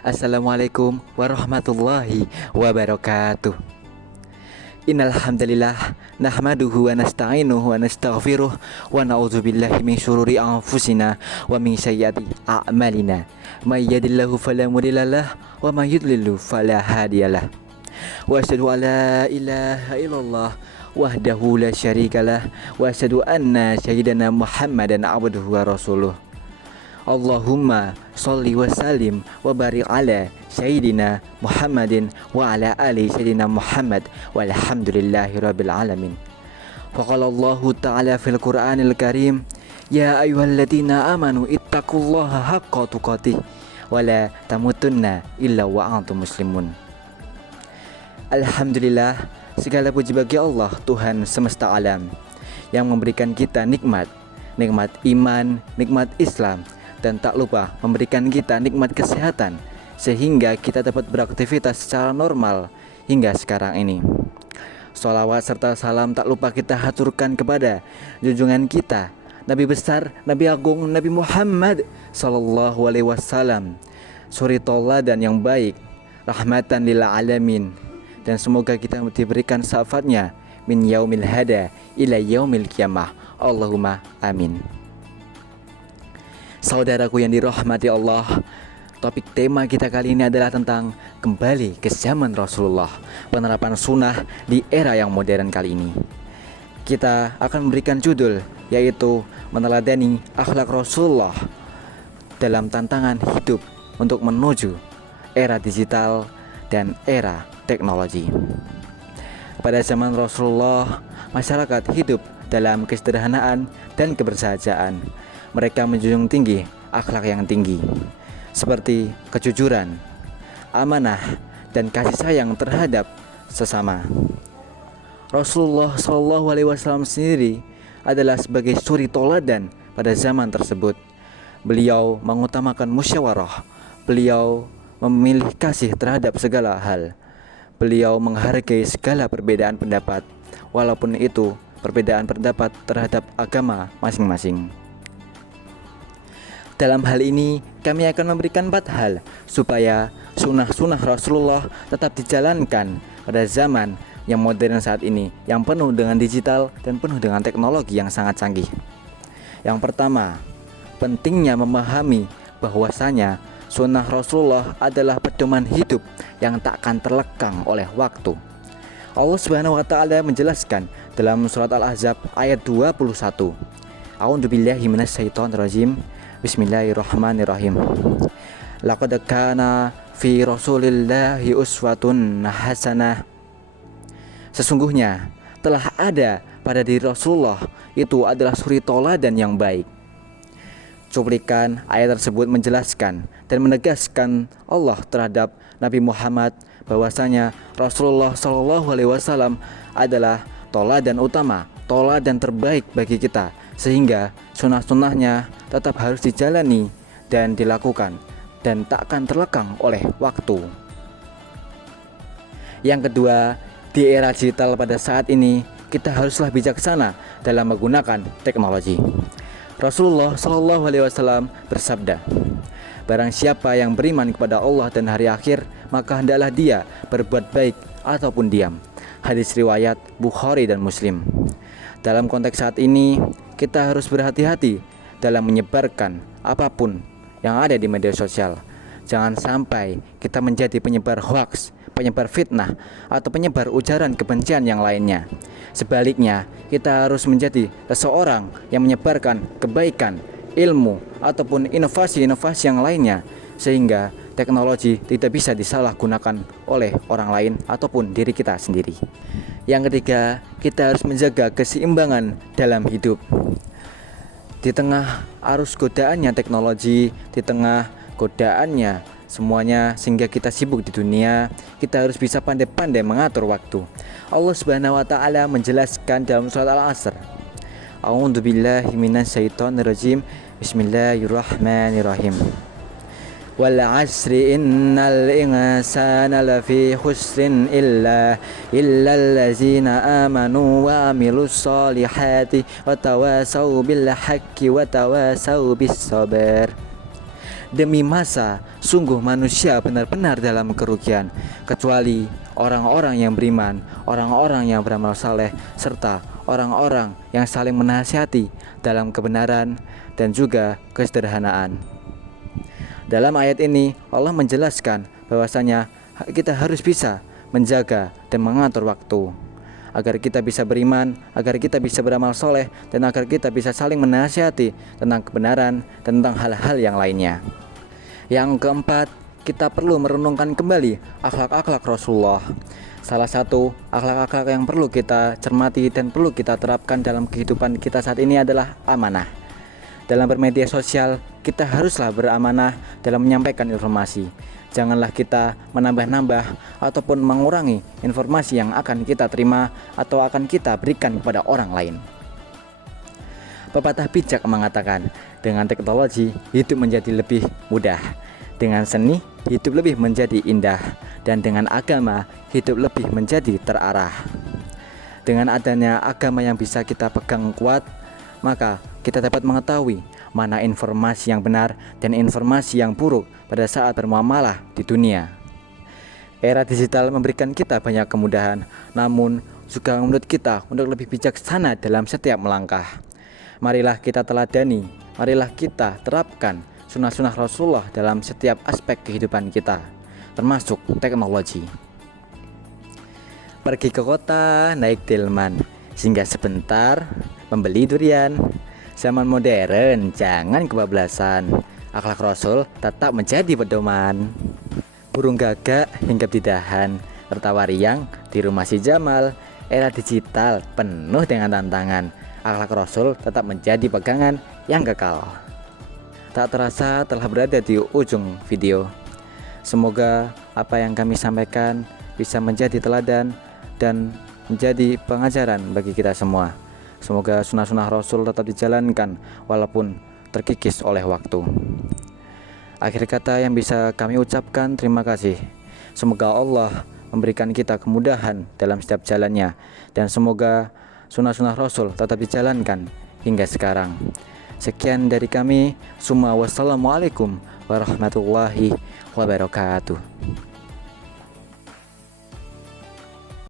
Assalamualaikum warahmatullahi wabarakatuh. Innal hamdalillah nahmaduhu wa nasta'inuhu wa nastaghfiruh wa na'udzubillahi min syururi anfusina wa min sayyiati a'malina. May yahdihillahu fala mudhillalah wa may yudlil fala hadiyalah. Wa asyhadu an la ilaha illallah wahdahu la syarikalah wa asyhadu anna sayyidana Muhammadan abduhu wa rasuluh. Allahumma sholli wa sallim wa barik ala Sayyidina Muhammadin wa ala ali Sayyidina Muhammad walhamdulillahi rabbil alamin. Faqala Allahu ta'ala fil Qur'anil Karim, ya ayyuhalladzina amanu ittaqullaha haqqa tuqatih wa la tamutunna illa wa antum muslimun. Alhamdulillah, segala puji bagi Allah, Tuhan semesta alam, yang memberikan kita nikmat iman, nikmat Islam, dan tak lupa memberikan kita nikmat kesehatan sehingga kita dapat beraktivitas secara normal hingga sekarang ini. Sholawat serta salam tak lupa kita haturkan kepada junjungan kita, Nabi besar, Nabi agung, Nabi Muhammad sallallahu alaihi wasallam, suri tauladan yang baik, rahmatan lil alamin, dan semoga kita diberikan syafaatnya min yaumil hada ila yaumil qiyamah. Allahumma amin. Saudaraku yang dirahmati Allah, topik tema kita kali ini adalah tentang kembali ke zaman Rasulullah, penerapan sunnah di era yang modern kali ini. Kita akan memberikan judul yaitu meneladani akhlak Rasulullah dalam tantangan hidup untuk menuju era digital dan era teknologi. Pada zaman Rasulullah, masyarakat hidup dalam kesederhanaan dan kebersahajaan. Mereka menjunjung tinggi akhlak yang tinggi, seperti kejujuran, amanah, dan kasih sayang terhadap sesama. Rasulullah SAW sendiri adalah sebagai suri tauladan pada zaman tersebut. Beliau mengutamakan musyawarah, beliau memilih kasih terhadap segala hal, beliau menghargai segala perbedaan pendapat, walaupun itu perbedaan pendapat terhadap agama masing-masing. Dalam hal ini, kami akan memberikan 4 hal supaya sunnah-sunnah Rasulullah tetap dijalankan pada zaman yang modern saat ini, yang penuh dengan digital dan penuh dengan teknologi yang sangat canggih. Yang pertama, pentingnya memahami bahwasanya sunnah Rasulullah adalah pedoman hidup yang tak akan terlekang oleh waktu. Allah Subhanahu wa taala menjelaskan dalam surat Al-Ahzab ayat 21. A'udzubillahi minasyaitonirrajim. Bismillahirrahmanirrahim. Laqad kana fi Rasulillahi uswatun hasanah. Sesungguhnya telah ada pada diri Rasulullah itu adalah suri tauladan yang baik. Cuplikan ayat tersebut menjelaskan dan menegaskan Allah terhadap Nabi Muhammad bahwasanya Rasulullah SAW adalah tauladan utama, tauladan terbaik bagi kita, sehingga sunnah-sunnahnya tetap harus dijalani dan dilakukan dan tak akan terlekang oleh waktu. Yang kedua, di era digital pada saat ini kita haruslah bijaksana dalam menggunakan teknologi. Rasulullah SAW bersabda, barang siapa yang beriman kepada Allah dan hari akhir, maka hendaklah dia berbuat baik ataupun diam. Hadis riwayat Bukhari dan Muslim. Dalam konteks saat ini, kita harus berhati-hati dalam menyebarkan apapun yang ada di media sosial. Jangan sampai kita menjadi penyebar hoaks, penyebar fitnah, atau penyebar ujaran kebencian yang lainnya. Sebaliknya, kita harus menjadi seseorang yang menyebarkan kebaikan, ilmu, ataupun inovasi-inovasi yang lainnya, sehingga teknologi tidak bisa disalahgunakan oleh orang lain ataupun diri kita sendiri. Yang ketiga, kita harus menjaga keseimbangan dalam hidup. Di tengah arus godaannya teknologi, di tengah godaannya semuanya sehingga kita sibuk di dunia, kita harus bisa pandai-pandai mengatur waktu. Allah Subhanahu wa taala menjelaskan dalam surat Al-Asr. A'udzubillahi minasyaitonirrajim. Bismillahirrahmanirrahim. Wal 'asri innal insana lafi khusrin illallazina amanu wa 'amilus solihati wa tawasaw bil haqqi wa tawasaw bis sabr. Demi masa, sungguh manusia benar-benar dalam kerugian, kecuali orang-orang yang beriman, orang-orang yang beramal saleh, serta orang-orang yang saling menasihati dalam kebenaran dan juga kesederhanaan. Dalam ayat ini Allah menjelaskan bahwasanya kita harus bisa menjaga dan mengatur waktu agar kita bisa beriman, agar kita bisa beramal soleh, dan agar kita bisa saling menasihati tentang kebenaran dan tentang hal-hal yang lainnya. Yang keempat, kita perlu merenungkan kembali akhlak-akhlak Rasulullah. Salah satu akhlak-akhlak yang perlu kita cermati dan perlu kita terapkan dalam kehidupan kita saat ini adalah amanah. Dalam bermedia sosial, kita haruslah beramanah dalam menyampaikan informasi. Janganlah kita menambah-nambah ataupun mengurangi informasi yang akan kita terima atau akan kita berikan kepada orang lain. Pepatah bijak mengatakan, dengan teknologi hidup menjadi lebih mudah, dengan seni hidup lebih menjadi indah, dan dengan agama hidup lebih menjadi terarah. Dengan adanya agama yang bisa kita pegang kuat, maka kita dapat mengetahui mana informasi yang benar dan informasi yang buruk pada saat bermuamalah di dunia. Era digital memberikan kita banyak kemudahan, namun juga menuntut kita untuk lebih bijaksana dalam setiap melangkah. Marilah kita teladani, marilah kita terapkan sunnah-sunnah Rasulullah dalam setiap aspek kehidupan kita, termasuk teknologi. Pergi ke kota naik delman, singgah sebentar membeli durian. Zaman modern jangan kebablasan, akhlak Rasul tetap menjadi pedoman. Burung gagak hinggap di dahan, tertawa riang di rumah si Jamal. Era digital penuh dengan tantangan, akhlak Rasul tetap menjadi pegangan yang kekal. Tak terasa telah berada di ujung video. Semoga apa yang kami sampaikan bisa menjadi teladan dan menjadi pengajaran bagi kita semua. Semoga sunnah-sunnah Rasul tetap dijalankan walaupun terkikis oleh waktu. Akhir kata yang bisa kami ucapkan, terima kasih. Semoga Allah memberikan kita kemudahan dalam setiap jalannya, dan semoga sunnah-sunnah Rasul tetap dijalankan hingga sekarang. Sekian dari kami. Wassalamualaikum warahmatullahi wabarakatuh.